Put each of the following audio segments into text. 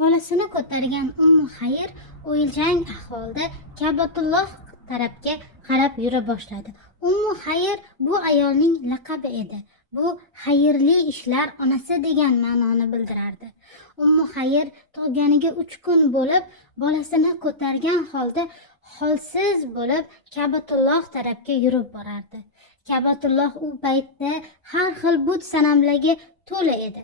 Bolasini ko'targan Ummu Xayr o'ychan ahvolda Ka'batulloh tarafga qarab yura boshladi. Ummu Xayr bu ayolning laqabi edi. Bu xayrli ishlar onasi degan ma'noni bildirardi. Ummu Xayr tug'ganiga 3 kun bo'lib, bolasini ko'targan holda holsiz bo'lib Ka'batulloh tarafga yurib borardi. Ka'batulloh u paytda har xil but sanamlarga to'la edi.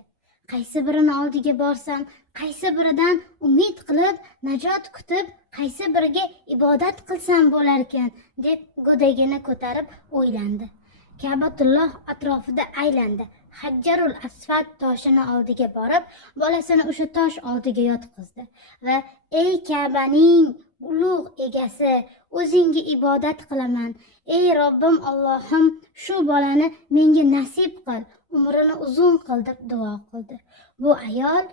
Qaysi birini oldiga borsam, qaysi biridan umid qilib najot kutib, qaysi biriga ibodat qilsam bo'larkan deb go'dagini ko'tarib o'ylandi. Ka'batulloh atrofida aylandi. Hajjarul Asfad toshini oldiga borib, bolasini o'sha tosh oldiga yotqizdi va ey Ka'baning ulug' egasi, o'zingga ibodat qilaman. Ey Robbim Allohim, shu bolani menga nasib qil, umrini uzun qil deb duo qildi. Bu ayol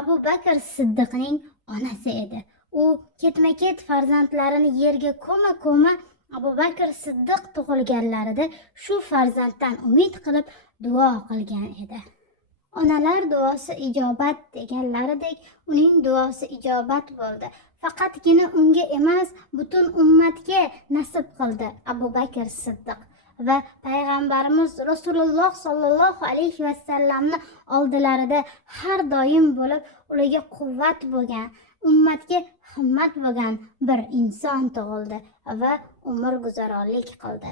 Abu Bakr Siddiqning onasi edi. U ketma-ket farzandlarini yerga ko'ma Abu Bakr Siddiq tug'ilganlarida shu farzanddan umid qilib duo qilgan edi. Onalar duosi ijobat deganlaridek uning duosi ijobat bo'ldi. Faqatgina unga emas, butun ummatga nasib qildi Abu Bakr Siddiq. Va payg'ambarimiz Rasululloh sollallohu alayhi vasallamni oldilarida har doim bo'lib, ularga quvvat bo'lgan, ummatga himmat bo'lgan bir inson tug'ildi va umr guzaronlik qildi.